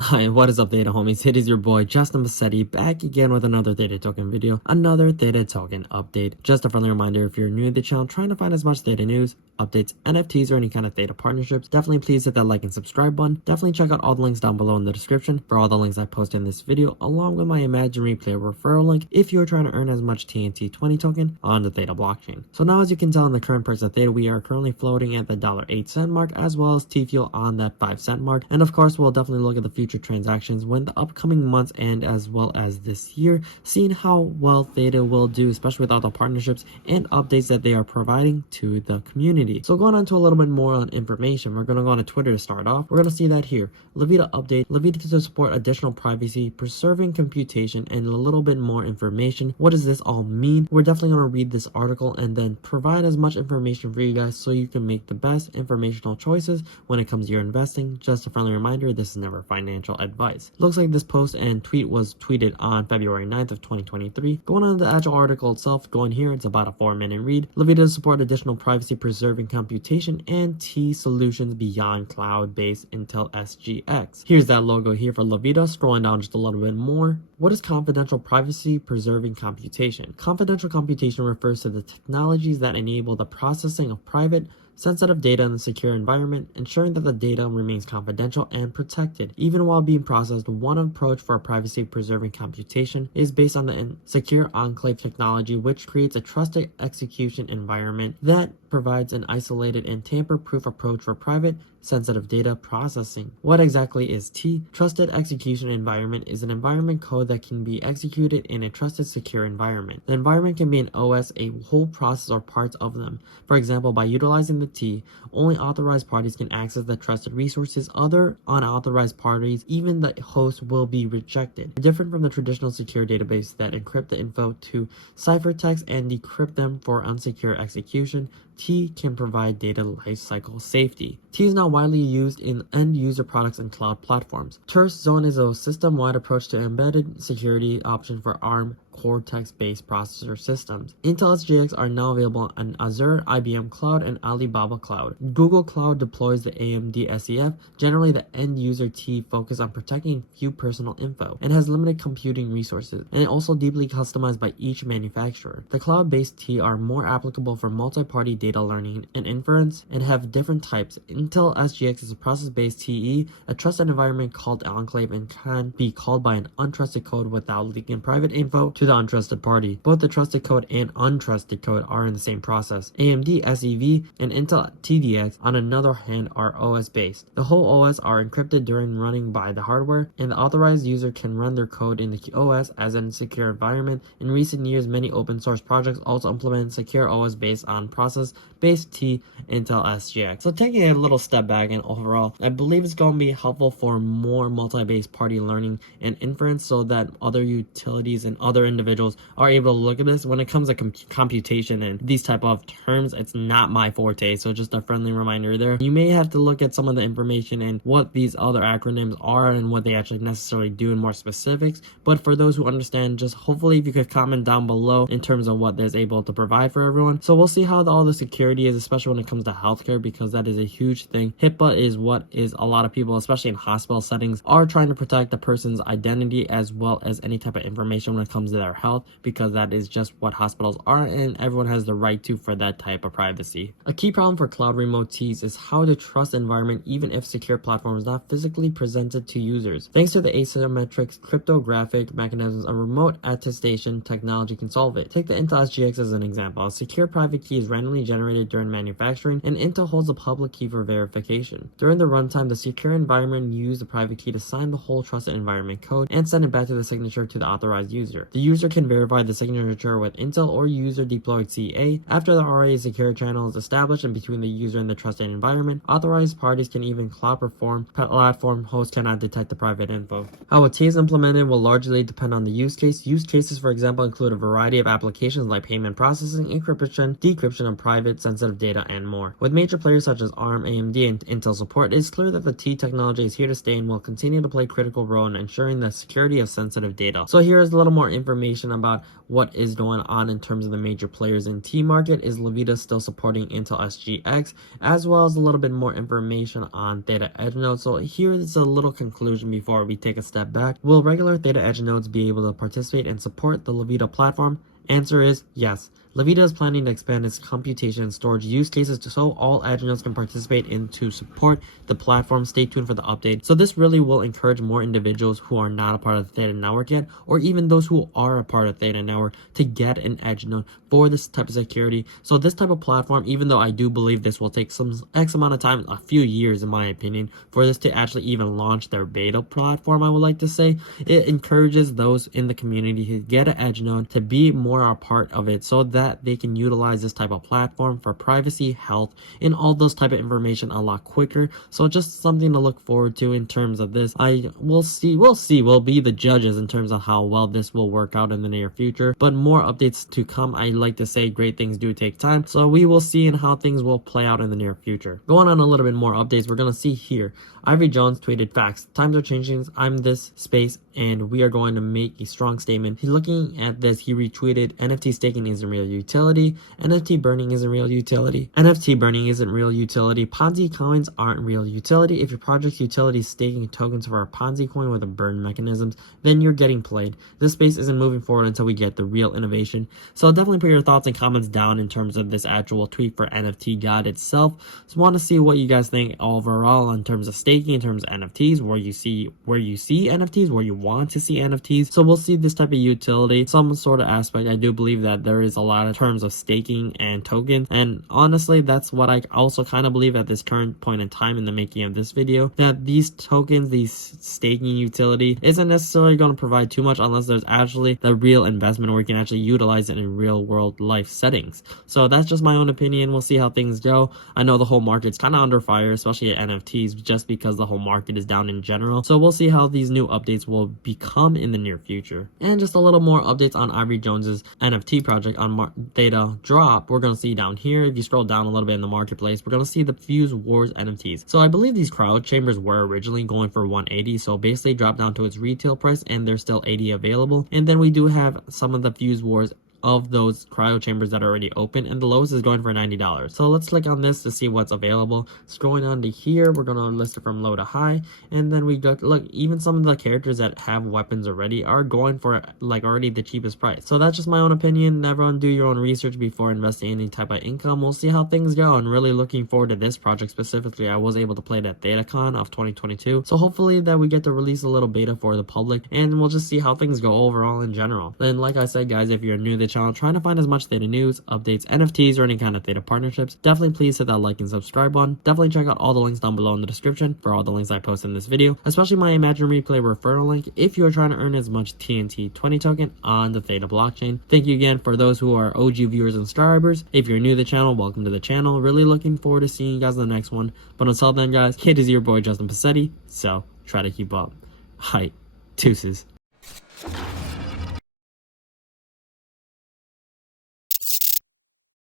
Hi, what is up Theta homies? It is your boy Justin Bassetti back again with another Theta token video, another Theta token update. Just a friendly reminder, if you're new to the channel trying to find as much Theta news, updates, NFTs, or any kind of Theta partnerships, definitely please hit that like and subscribe button. Definitely check out all the links down below in the description for all the links I post in this video, along with my Imagine Replay referral link if you're trying to earn as much TNT20 token on the Theta blockchain. So now, as you can tell in the current price of Theta, we are currently floating at the $0.08 mark, as well as T-Fuel on that 5-cent mark. And of course, we'll definitely look at the future transactions when the upcoming months end, as well as this year, seeing how well Theta will do, especially with all the partnerships and updates that they are providing to the community. So going on to a little bit more on information, we're going to go on to Twitter to start off. We're going to see that here. Lavita update. Lavita to support additional privacy, preserving computation, and a little bit more information. What does this all mean? We're definitely going to read this article and then provide as much information for you guys so you can make the best informational choices when it comes to your investing. Just a friendly reminder, this is never financial advice. Looks like this post and tweet was tweeted on February 9th of 2023. Going on to the actual article itself, going here, it's about a 4-minute read. Lavita to support additional privacy preserving computation and T solutions beyond cloud-based Intel SGX. Here's that logo here for Lavita. Scrolling down just a little bit more. What is confidential privacy preserving computation? Confidential computation refers to the technologies that enable the processing of private, sensitive data in a secure environment, ensuring that the data remains confidential and protected, even while being processed. One approach for privacy-preserving computation is based on the secure enclave technology, which creates a trusted execution environment that provides an isolated and tamper-proof approach for private, sensitive data processing. What exactly is T? Trusted execution environment is an environment code that can be executed in a trusted, secure environment. The environment can be an OS, a whole process, or parts of them. For example, by utilizing the T, only authorized parties can access the trusted resources. Other unauthorized parties, even the host, will be rejected. Different from the traditional secure database that encrypt the info to ciphertext and decrypt them for unsecure execution, T can provide data lifecycle safety. T is now widely used in end-user products and cloud platforms. Trust Zone is a system-wide approach to embedded security option for ARM Cortex-based processor systems. Intel SGX are now available on Azure, IBM Cloud, and Alibaba Cloud. Google Cloud deploys the AMD SEF. Generally, the end-user T focuses on protecting few personal info and has limited computing resources, and it also deeply customized by each manufacturer. The cloud-based T are more applicable for multi-party data learning and inference and have different types. Intel SGX is a process-based TE, a trusted environment called enclave, and can be called by an untrusted code without leaking private info to the untrusted party. Both the trusted code and untrusted code are in the same process. AMD SEV and Intel TDX, on another hand, are OS based. The whole OS are encrypted during running by the hardware, and the authorized user can run their code in the OS as a secure environment. In recent years, many open source projects also implement secure OS based on process based T Intel SGX. So taking a little step back, and overall, I believe it's going to be helpful for more multi-based party learning and inference, so that other utilities and other individuals are able to look at this. When it comes to computation and these type of terms, it's not my forte, so just a friendly reminder there. You may have to look at some of the information and what these other acronyms are and what they actually necessarily do in more specifics, but for those who understand, just hopefully if you could comment down below in terms of what there's able to provide for everyone. So we'll see how all the security is, especially when it comes to healthcare, because that is a huge thing. HIPAA is what is a lot of people, especially in hospital settings, are trying to protect the person's identity as well as any type of information when it comes to their health, because that is just what hospitals are, and everyone has the right to for that type of privacy. A key problem for cloud remote Ts is how to trust environment even if secure platform is not physically presented to users. Thanks to the asymmetric cryptographic mechanisms, a remote attestation technology can solve it. Take the Intel SGX as an example. A secure private key is randomly generated during manufacturing, and Intel holds a public key for verification. During the runtime, the secure environment used the private key to sign the whole trusted environment code and send it back to the signature to the authorized user. The user can verify the signature with Intel or user deployed CA. After the RA secure channel is established and between the user and the trusted environment, authorized parties can even cloud perform. Platform host cannot detect the private info. How a T is implemented will largely depend on the use case. Use cases, for example, include a variety of applications like payment processing, encryption, decryption of private sensitive data, and more. With major players such as ARM, AMD, and Intel support, it is clear that the T technology is here to stay and will continue to play a critical role in ensuring the security of sensitive data. So here is a little more information information about what is going on in terms of the major players in T market. Is Lavita still supporting Intel SGX, as well as a little bit more information on Theta Edge nodes. So here is a little conclusion before we take a step back. Will regular Theta Edge nodes be able to participate and support the Lavita platform? Answer is yes. Lavita is planning to expand its computation and storage use cases so all edge nodes can participate in to support the platform. Stay tuned for the update. So this really will encourage more individuals who are not a part of the Theta network yet, or even those who are a part of Theta network, to get an edge node for this type of security. So this type of platform, even though I do believe this will take some X amount of time, a few years in my opinion, for this to actually even launch their beta platform, I would like to say, it encourages those in the community who get an edge node to be more a part of it, so that they can utilize this type of platform for privacy, health, and all those type of information a lot quicker. So just something to look forward to in terms of this. We'll see. We'll be the judges in terms of how well this will work out in the near future. But more updates to come. I like to say great things do take time. So we will see in how things will play out in the near future. Going on a little bit more updates, we're going to see here. Ivory Jones tweeted, "Facts. Times are changing. I'm this space and we are going to make a strong statement." He's looking at this. He retweeted, "NFT staking isn't real utility. NFT burning isn't real utility. NFT burning isn't real utility. Ponzi coins aren't real utility. If your project's utility is staking tokens for a Ponzi coin with a burn mechanisms, then you're getting played. This space isn't moving forward until we get the real innovation." So definitely put your thoughts and comments down in terms of this actual tweet for NFT God itself. So want to see what you guys think overall in terms of staking, in terms of NFTs, where you see NFTs, where you want to see NFTs. So we'll see this type of utility, some sort of aspect. I do believe that there is a lot of terms of staking and tokens, and honestly that's what I also kind of believe at this current point in time in the making of this video, that these tokens, these staking utility isn't necessarily going to provide too much unless there's actually the real investment where you can actually utilize it in real world life settings. So that's just my own opinion. We'll see how things go. I know the whole market's kind of under fire, especially at NFTs, just because the whole market is down in general. So we'll see how these new updates will become in the near future. And just a little more updates on Ivory Jones's NFT project on Theta drop. We're going to see down here, if you scroll down a little bit in the marketplace, we're going to see the Fuse Wars NFTs. So I believe these crowd chambers were originally going for 180, so basically dropped down to its retail price, and there's still 80 available. And then we do have some of the Fuse Wars of those cryo chambers that are already open, and the lowest is going for $90. So let's click on this to see what's available. Scrolling on to here, we're going to list it from low to high, and then we got, look, even some of the characters that have weapons already are going for like already the cheapest price. So that's just my own opinion. Everyone do your own research before investing any type of income. We'll see how things go, and really looking forward to this project specifically. I was able to play it at ThedaCon of 2022, so hopefully that we get to release a little beta for the public, and we'll just see how things go overall in general. Then like I said guys, if you're new to the channel trying to find as much Theta news, updates, NFTs, or any kind of Theta partnerships, definitely please hit that like and subscribe button. Definitely check out all the links down below in the description for all the links I post in this video, especially my Imagine Replay referral link if you are trying to earn as much TNT 20 token on the Theta blockchain. Thank you again for those who are OG viewers and subscribers. If you're new to the channel, welcome to the channel. Really looking forward to seeing you guys in the next one. But until then guys, it is your boy Justin Passetti, so try to keep up. Hi, deuces.